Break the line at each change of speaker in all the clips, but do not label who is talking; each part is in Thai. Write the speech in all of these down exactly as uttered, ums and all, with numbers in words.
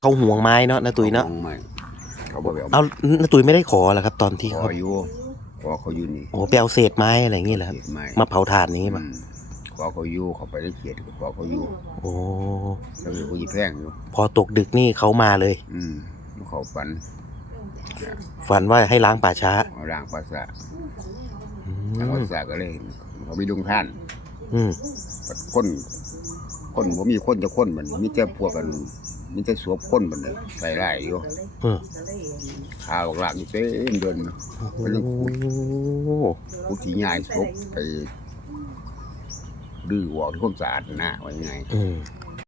เขาห่วงไม้เนาะน้าตุ้ยเนาะ
ไม่เขาบอกแบบ
เอาน้าตุ้ยไม่ได้ขอเหรอครับ ตอนที่
ขอ
เขา
อยู่ขอเขาอยู่นี่
โอ้ไปเอาเศษไม้อะไรอย่างเงี้ยเหรอครับ
ไม่
มาเผาถ่านอย่างงี้
อื
ป่ะ
มขอเขาอยู่เขาไปได้เขียดขอเขาอยู่
โอ้
แล้วเขาหยิบแพงอยู่
พอตกดึกนี่เขามาเลย
อืมเขาฝัน
ฝันว่าให้ล้างป่าช้า
เอาร่างภาษา
อื
ทางภาม ษาก็เลย เขาไปดุงท่าน
อืม
คนคนผมมีคนจะคนมันมีแต่พวกกันมีแต่สวบคนมันเลยใส่ไล่อยู่
เออ
ขาหลักๆอยู่เต็มเดินมันยังขุด
โอ้
ขุดที่ง่ายศพไปดื้อวอกที่ความสะอาดนะว่ายังไง
อืม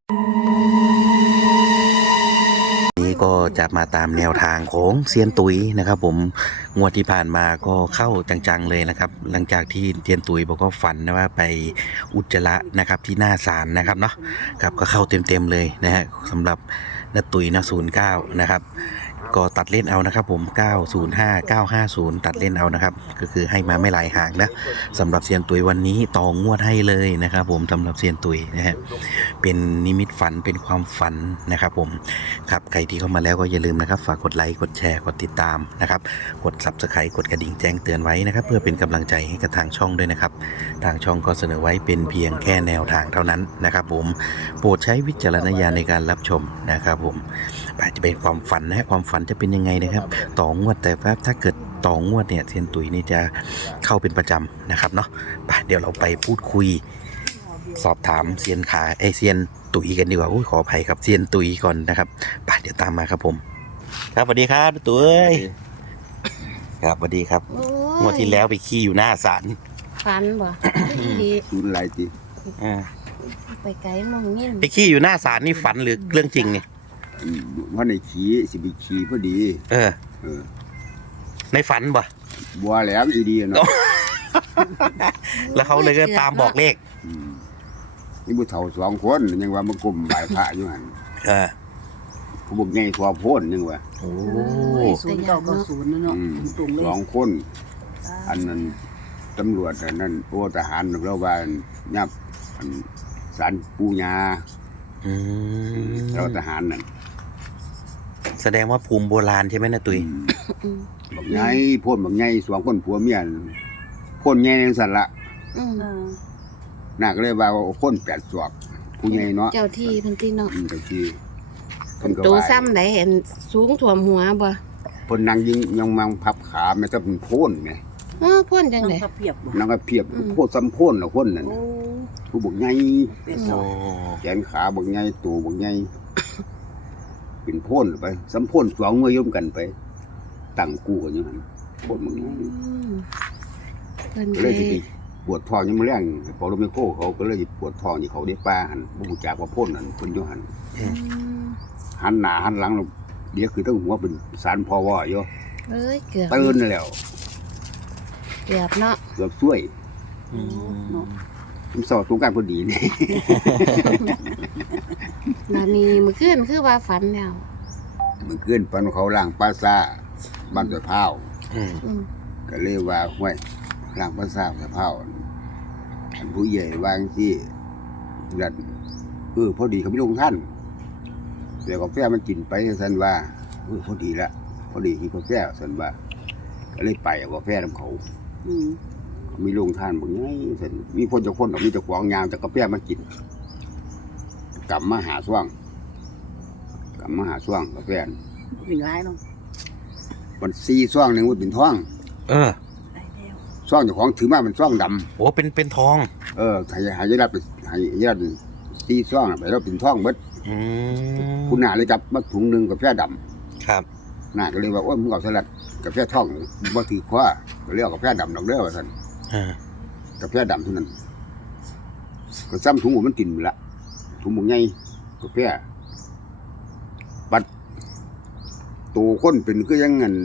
นี่ก็จะมาตามแนวทางของเซียนตุ๋ยนะครับ ผมงวดที่ผ่านมาก็เข้าจังๆเลยนะครับ หลังจากที่เซียนตุ๋ยบอกว่าฝันนะว่าไปอุจจาระนะครับที่หน้าศาลนะครับเนาะครับก็เข้าเต็มๆเลยนะฮะสำหรับน้าตุ๋ยนะศูนย์เก้านะครับก็ตัดเล่นเอานะครับผมเก้าศูนย์ห้า เก้าห้าศูนย์ตัดเล่นเอานะครับก็คือให้มาไม่หลายหางนะสำหรับเซียนตุ๋ยวันนี้ต่องวดให้เลยนะครับผมสำหรับเซียนตุ๋ยนะฮะเป็นนิมิตฝันเป็นความฝันนะครับผมครับใครที่เข้ามาแล้วก็อย่าลืมนะครับฝากกดไลค์กดแชร์กดติดตามนะครับกด ซับสไครบ์ กดกระดิ่งแจ้งเตือนไว้นะครับเพื่อเป็นกำลังใจให้กับทางช่องด้วยนะครับทางช่องก็เสนอไว้เป็นเพียงแค่แนวทางเท่านั้นนะครับผมโปรดใช้วิจารณญาณในการรับชมนะครับผมอาจจะเป็นความฝันนะฮะความฝันจะเป็นยังไงนะครับต่องวดแต่ว่าถ้าเกิดต่องวดเนี่ยเซียนตุ๋ยนี่จะเข้าเป็นประจำนะครับเนาะไปเดี๋ยวเราไปพูดคุยสอบถามเซียนขาเอเซียนตุ๋ยกันดีกว่าอุ้ยขออภัยครับเซียนตุ๋ยก่อนนะครับไปเดี๋ยวตามมาครับผมครับสวัสดีครับตุ๋ยครับสวัสดีครับงวดที่แล้วไปขี้อยู่หน้าศาล
ฟันบ่ ดี
ศูนย์ไรจี
อ่า
ไปไกลมองเงี้ย
ไปขี้อยู่หน้าศาลนี่ฝันหรือเรื่องจริงเนี่ย
ว่าในขี่สิบขี่พอดี
เออ
เออ
ในฝันบ่
บัวแหลมอีดีเนาะ
แล้วเขาเลยก็ตามบอกเลข
อืมนี่บุเฒ่าสองคนยังว่ามันกลุ่มบ่ายพระอยู่หัน
เออ
ผู้บุกใหญ่ทั่วโพ้นยังว่า
โอ้
ศูนย์เก้าเก้าศูนย์นั่นเนาะ
อืม
ตรงๆเลย
สองคน อันนั้นตำรวจอันนั้นโอ้ทหารเราว่ายับอันสารปูญา
อืม
เราทหารนั่น
แสดงว่าภูมิโบราณใช่ไหมนะตุย
อืม
บอกไงพ่นบอกไงสองคนผัวเมียนพ่นไงในสันละ
อืม
เออ
น่าก็เลยว่าพ่นแปดศอกผู้ใหญ่เนาะ
เจ้าที่เพิ่นที่เนาะ
อืมแต่ที่เพิ่นก็
ตัว
ว่า
ซ้ำไหนเห็นสูงถ่วมหัวบ่
เพิ่นนั่งยิงยังมังพับขาแม้แต่เป็นโพ่นไง
เออพ่นจัง
น้อง
ได๋
ข้าวเปียกบ่
นั่งก็เพียบ
อืม
โพ่นซ้ำโพ่นละคนนั่น
โอ้
ผู้บอกไง
เป็ด
โอ้
สอง
แขนขาบอกไงตัวบอกไงเป็นโพ่นไปซ้ำโพ่นสองมือย่อมกันไปตั้งกู้กันอยู่หั่นโพ่นบอกไง
อืมเพิ่น
ก็
ไป
เลยสิไปปวดท้องยังมาแรงพอลงไปโค้เขาก็เลยสิปวดท้องที่เขาได้ป้าหันบ่ฮู้จักว่าพ่นนั่นเพิ่นอยู่หัน
อืม
หันหน้าหันหลังแล้วเดี๋ยวคือต้องหัวเป็นสารพอวออยู่
เอ้ยเกือบ
ตื่นแล้ว
เกือบเนาะ
เกือบซวย
อืม
ผมสอบสงกรารพอดีนี่
บัดนี้มื้อคืนคือว่าฝันแล้ว
มันขึ้นปันเขาล่างปลาซ่าบ้านตะเภา
อืม
อืม
ก็เลยว่าห้วยล่างปลาซ่าตะเภาอันผู้ใหญ่วางที่ดันเออพอดีเขาไม่ลงท่านเดี๋ยวกาแฟมันกินไปสันว่าเออพอดีละพอดีที่กาแฟสันว่าก็เลยไปเอากาแฟน้ำเขา
อืม
เขามีลงท่านบอกไงสันมีคนจะคนออกมีแต่ขวางยางแต่กาแฟมากินกลับมาหาช่วงกลับมาหาช่วงกาแฟ
วิ่งร้ายเนาะ
มันซีช่วงหนึ่งมันเป็นท่อง
เออ
ได้แล้ว
ช่วงเจ้าของถือมาเป็นช่วงด
โอ้เป็นเป็นทอง
ำเออให้ให้ยาดไปให้ยาดซีช่วงน่ะไปแล้วเป็นท่องเบิด
อืม
คุณหน้าเลยจับมาถุงหนึ่งกาแฟด
ครับ
ำหน้าก็เลยว่าโอ้ยมึงเอาสลัดกาแฟท่องบ่ถือคว้าก็เรียกกาแฟดำดอกเด้อว่าซั่น
อ่าก
าแฟดำเท่านั้นก็ซ้ำถุงหัวมันกินหมดละถุงหมูใหญ่กาแฟบัดตัวคนเป็นก็ยังงั้น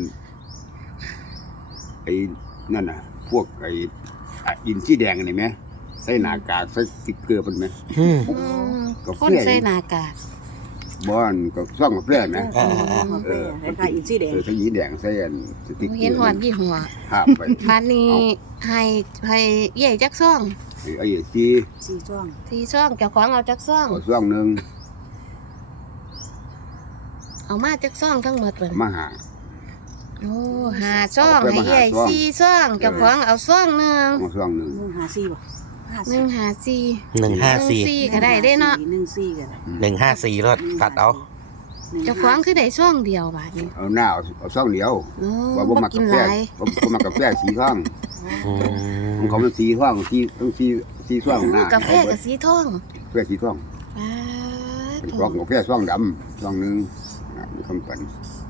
ไอ้นั่นน่ะ พวกไอ้อะอินสีแดงนี่ไหมใส่หน้ากากใส่สติ๊กเกอร์มันไหม
อืม
อืม
กาแฟ
คนใส่หน้ากาก
บ้านก็ซ่องกาแฟไหม
เออเออคล้ายๆอินซีแดง
เออใส่ยีแดงใส่อันสติ๊กเกอร์
เห็นฮอดยี่ห้อ
ภาพไป
บัดนี้ให้ให้ใหญ่จักซ่อง
ไอ้ไอ้ซี
สี่ช่วง
ที่ซ่องเจ้าของเอาจักซ่อง
ก็ซ่องหนึ่ง
เอามาจากซ่องทั้งหมดเพิ่น
มาหา
โอ้หาซ่อง
เอาไป
ให้
มาหา
ใหญ่
ซ่อง
สี่ซ่องเจ้าของเอาซ่องหนึง
มาช่วงหนึง
หนึ่งหาสี่บ่ห้า
หนึ่งหาสี่
หนึ่งห้าสี่
สี่ก็ได้เด้เนาะ
หนึ่งสี่ก็ได้
หนึ่งห้าสี่แล้วตัดเอา
เจ้าของคือได้ซ่องเดียวบาดนี้
เอาหน้าเอาเอาช่วงเดียว
โอ้
ว่าบ่
บ่
มัก
กิ
กาน
ห
แฟ
ลาย
บ่บ่มักกาแฟสีทอง
อืม
ของเขามันสีทองสีต้องสีสีช่วงหน้าก
าแฟกับสีทอง
กาแฟสีทอง
ปาด
เป็นของกาแฟช่วงดำช่วงหนึงอ่ะมีคำปัน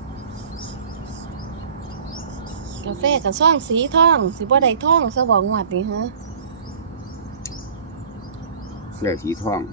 กาแฟกับซ่องสีทองสิบ่ได้ทองซะบ่งวดนี่ฮะ
กาแฟสีทอง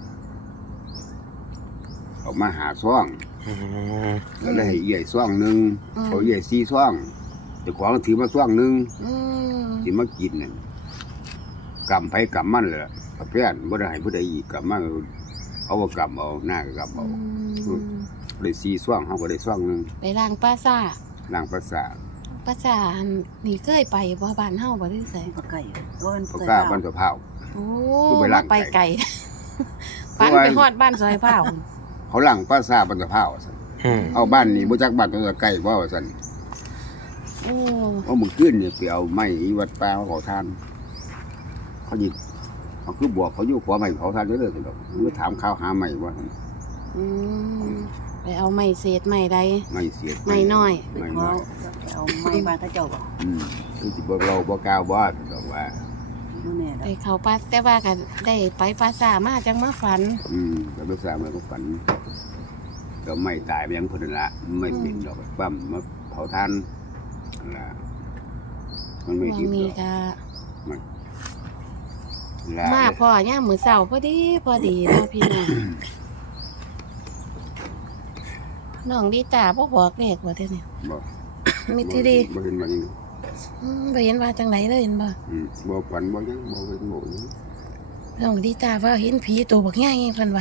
เอามาหาช่วง
อืม
ก็เลยให้ใหญ่ช่วงหนึงเขาใหญ่สีช่วงแต่ของถือมาช่วงหนึง
อืม
สิมากินนั่นกำไผกำมันเลยล่ะกาแฟนบ่ได้ให้ผู้ใดอีกกำมันเอาว่ากำเอาหน้าก็กำเอา
อืม
ได้สีช่วงเฮาก็ได้ช่วงหนึง
ไปล้างปลาซ่า
ล้างภาษา
ปลาซ่าอันนี่เคยไปบ่บ้านเฮาบ่ได้ไส
ปลาไก่เพราะมัน
เขา
ไก่
กล้า
เป
บ้า
ล่าน
สะเผา
โอ้
คือไปล้าง
ไป
ไก่
ไก่ปันไปฮอดบ้านซอยเผา
เขาล้างภาษาบ้านสะเผาซั่น
อืม
เอาบ้านนี้บ่จักบ้านตัวไกลบ่ว่าซั่น
โอ้
เอามื้อคืนนี่ไปเอาไม้อีวัดป่ามาเผาทาน เขาหยิบเขาคือบอกเขาอยู่ขวาไม้เผาทานเด้อซั่นดอกมันถามข่าวหาไม้ว่าซั่น
อืมไปเอาไม้เศษไม้ใด
ไม้เสียด
ไม้น้อย
ไป
ไม้
ขอ
น้อย
เอาไม้บ้านเขาเจ้าบ่
อืมคือสิบ่เราบ่กล้าบ่ดอกว่า
ดูแน่
ไป
ได้
เขาปลาแต่ว่าก็ได้ไปปลาซ่ามาจังมาฝัน
อืมก็ภาษามันก็ฝันก็ไม่ตายไปยังเพิ่นนั่นละไม่เป็นดอกปั๊มมาเผาทานนั่นล่ะมันไม่
วั
ดี
นนี้
ดอก
ก็
ลา
มา
เลย
พ่อย่างมื้อเช้าพอดีพอดีเนาะพี่น้องน้องดีตาบ่บอกเลขว่าเด้อนี่
บ่
มีที่ดี
บ่เห็นมัน
อืมบ่เห็นว่าจังไดเลยเห็นบ่
อืมบ่ฝันบ่หยังบ่เห็นบ่หยัง
น้องดีตาว่าเห็นผีตัวบักใหญ่เพิ่นว่า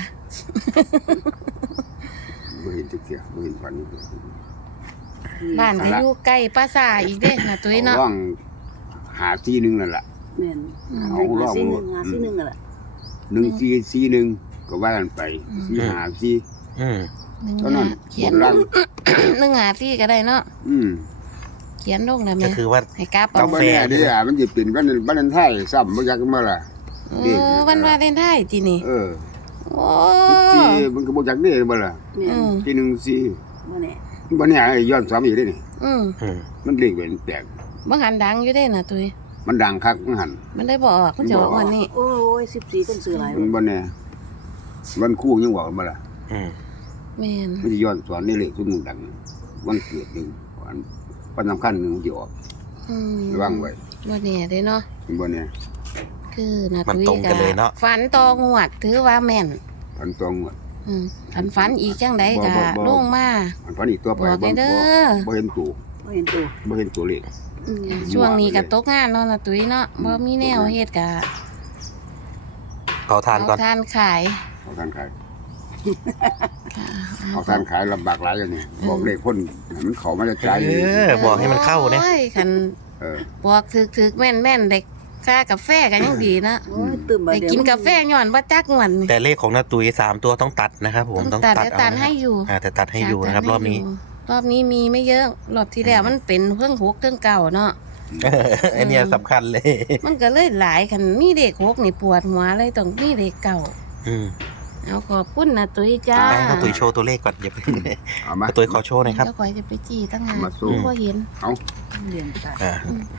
บ่เห็นจักเที่ยบ่เห็นฝัน
บ้านก็อยู่ใกล้ปราสาทอีกเด้น่ะตุ้ยเนาะ
อว่างหาที่หนึงนั่นล่ะ
แม่น
เอาลอง
สี่ห
หม
นึ่
ด
งหาสี่หนึ่งนั่นแหละ
หนึ่งสี่สี่หนึ่งก็ว่ากันไปสี่หาสี่
อืม
หนึ่ง
เท่านั้น
หาเขียน
บน
ล
ล่าง ง
หนึ่งหาซี่ก็ได้เนาะ
อืม
เขียนลงนะ
ก็
แม่
คือว่า
ให้กราฟ
เอา
เอา
ไปแน่ดิอ่ะมันสิเป็นวันวันไทยซ้ำบ่อยากมาล่ะ
เออวันวาเลนไทน์จีนี่
เออ
โอ้
สี่มันก็บ่อยากได้บ่ล่ะ
แม่น
อืม
ที่หนึ่งสี่
บ่แน่
บ่แน่ไอ้ย้อนสามอีกได้นี่
อืม
อืม
มันเลขเป็นแตก
บ่หันดังอยู่เด้น่ะตุ้ย
มันดังคักมันหัน
มันได้บ่ออกมันจะออกวันนี้
โอ้ยสิบสี่คนซื้อหลาย
มันบ่แน่วันคู่ยังบอกบ่ล่ะ
อืม
แม่น
มันสิย้อนสอนในเลขสมมุติดัง วันเกิดหนึงวันวันสำคัญหนึงมันสิออก
อืม
ระวังไว้
บ่แน่เด้เนาะ
มันบ่แน่
คือน่ะ
มัน
ตุ้ย
ตรงกันเลยเนาะ
ฝันตองวด ถือว่าแม่น
พันตองวด
อืมฝันฝันอีกจังได๋ก็
บ่บ่บ่
ลงมา
มันพันอีกตัวไป
บอก
บ่
ให้เด้อ
บ่เห็นตัว
บ่เห็นตัว
บ่เห็นตัวเลข
อืม
ช่วงนี้ก็ตกงานเนาะน่ะตุ้ยเนาะบ่มีแนวเฮ็ดก็
เผาทานก่อน
เอทานขาย
เอาทานขาย
ค่ะ
เอาทานขายลำบากหลายอย่างนี้บอกเลขคนให้มันเข้ามาจะใจ
เออ บอกให้มันเข้าเนี่ย
โอ้ยคัน
เออ
บอกถึกๆแม่นๆได้ค่ากาแฟก็ยังดีนะ
โอ้ยตื่นมา
ได้
เดี๋ยว
กินกาแฟย้อนบ่จักงวนนี่
แต่เลขของนาตุยสามตัวต้องตัดนะครับผม
ต้
ต้
อ
อง ง
ตัด
ตัด
แล้ว
เอา
ตัด
นะ
ให้อยู่
อ่าแต่ตัดให้ดูนะครับ รอบนี้
รอบนี้มีไม่เยอะ รอบที่แล้วมันเป็นเครื่องหกเครื่องเก่าเนาะ
อันเนี้ยสำคัญเลย
มันก็เลยหลายคันมีเด็กหกนี่ปวดหัวเลยต้องมีเด็กเก่า
อืม
เอาขอบคุณนะตุ้ยจ้า
ไปนาตุยโชว์ตัวเลขก่อนอย่าเพิ่ง
เอามา
นาตุยขอโชว์หน่อยครับ
เจ้าคอยจะไปจี้ตั้งหาก
มาสู้
บ่เห็น
เอา
เรียนตาย
อ่า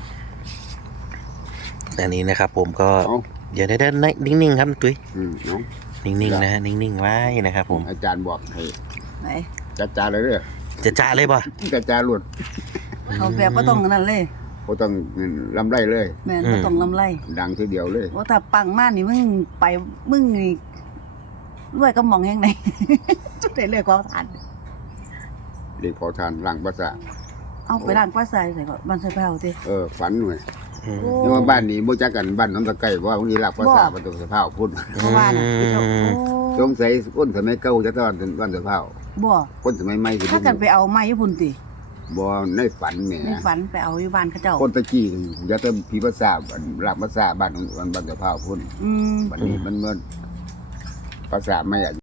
อันนี้นะครับ ผมก็
เอา
เดี๋ยวได้ได้นิ่งๆครับนาตุย
อืมเอา
นิ่งๆนะฮะนิ่งๆไว้นะครับ ผม
อาจารย์บอกให้
ไหน
จัดจานเลยเด้อ
จะจ้าเลยป่ะ
จัดจานรวด
เอาแบบบ่ต้องนั่นเลย
บ่ต้องลำไรเลย
แม่นบ่ต้องลำไร
ดังทีเดียวเลย
ว่าถ้าปังมากนี่มึงไปมึงนี่รวยก็มองแห่งไหน จุดได้เลยความทาน
เลขเผาทานล้างภาษา
เอาไปล้างป้าใส่ใส่ก่อนบ้านใส่เผาติ
เออฝันหน่อย
อืม
โอ้
แต่ว่าบ้านนี้บ่จักกันบ้านน้ำตะไคร้เพราะว่าบางทีล้างภาษาบ่ต้องสะพาวพุ่น
เพราะว่าน่ะไปเจ้าโอ้
สงสัยคนสมัยเก่าจะตอนบ้านสะพาว
บ่
คนสมัยใหม่สิ
ถ้ากันไปเอาไม้ญี่ปุ่นติ
บ่ในฝันแหม
ในฝันไปเอาอยู่บ้านเขาเจ้า
คนตะกี้อย่าแต่ผีภาษาบ้านล้างภาษาบ้านบ้านสะพาวพุ่น
อืม
บัดนี้มันเมื่อภาษาไม่อะ